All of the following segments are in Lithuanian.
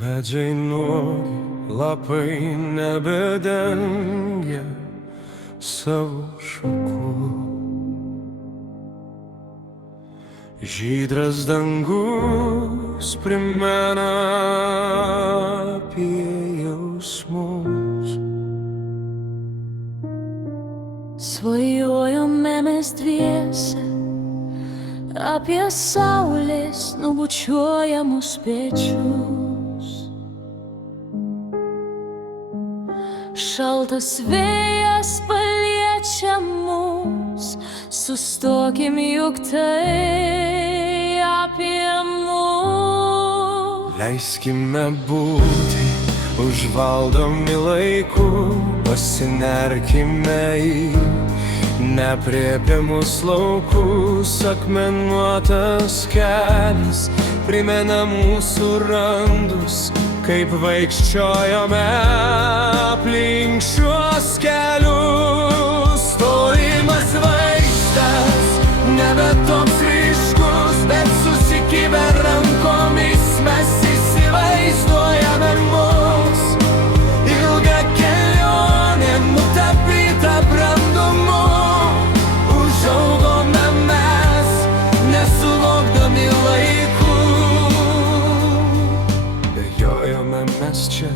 Medžiai nuogi, lapai nebedengia savo šakų. Žydras dangus primena apie jausmus. Svajojome mes dviese apie saulės nubučiuojamus pečius. Šaltas vėjas paliečia mus, sustokim juk tai apie mus. Leiskime būti užvaldomi laiku, pasinerkime į neaprėpiamus laukus. Akmenuotas kelias primena mūsų randus, kaip vaikščiojome aplink šiuos kelius. Tolimas vaizdas, nebe toks ryškus, bet susikibę rankomis mes įsivaizduojame mus. Ilga kelionė nutapyta brandumu, užaugome mes, nesuvokdami laikų. Bėgiojome mes čia,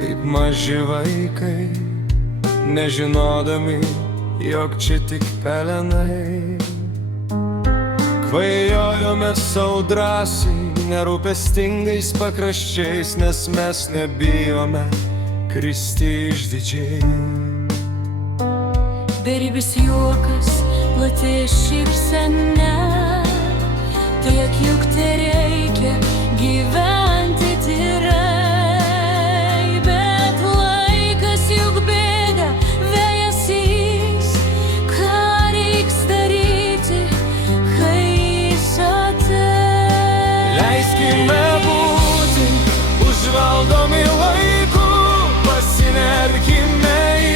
kaip maži vaikai, nežinodami, jog čia tik pelenai. Kvajojome sau drąsiai, nerūpestingais pakraščiais, nes mes nebijome kristi išdidžiai. Beribis juokas, plati šypsena, tiek juk tereikia gyventi tyrai. Bet laikas juk bėga, vejasys, ką reiks daryti, kai jis ateis. Leiskime būti užvaldomi laiku, pasinerkime į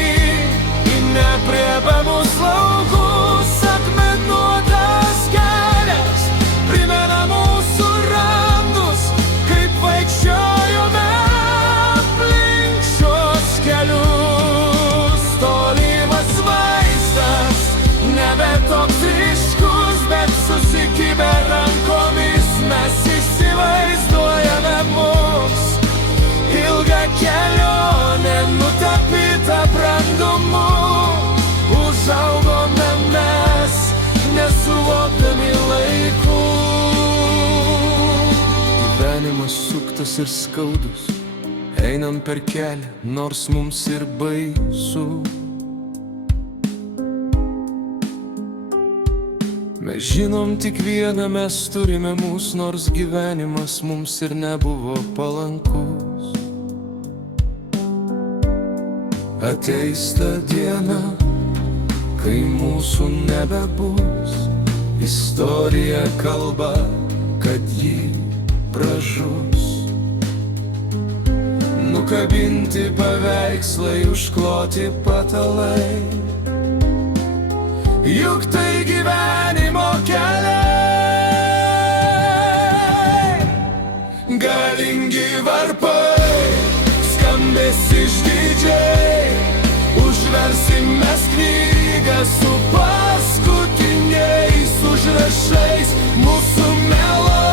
neaprėpiamus laukus. Akmenuotas kelias primena mūsų randus, kaip vaikščiojome aplink šiuos kelius. Tolimas vaizdas, nebe toks ryškus, bet susikibę rankomis mes įsivaizduojame mus. Ilga kelionė nutapyta brandumu, užaugome mes, nesuvokdami laikų. Gyvenimas suktas ir skaudus, einam per kelią, nors mums ir baisu. Mes žinom tik vieną, mes turime mus, nors gyvenimas mums ir nebuvo palankus. Ateis ta diena, kai mūsų nebebus, istorija kalba, kad ji pražus. Nukabinti paveikslai, užkloti patalai, juk tai gyvenimo keliai. Galingi varpai skambės išdidžiai, užversim mes knygą su paskutiniais užrašais mūsų melodijos.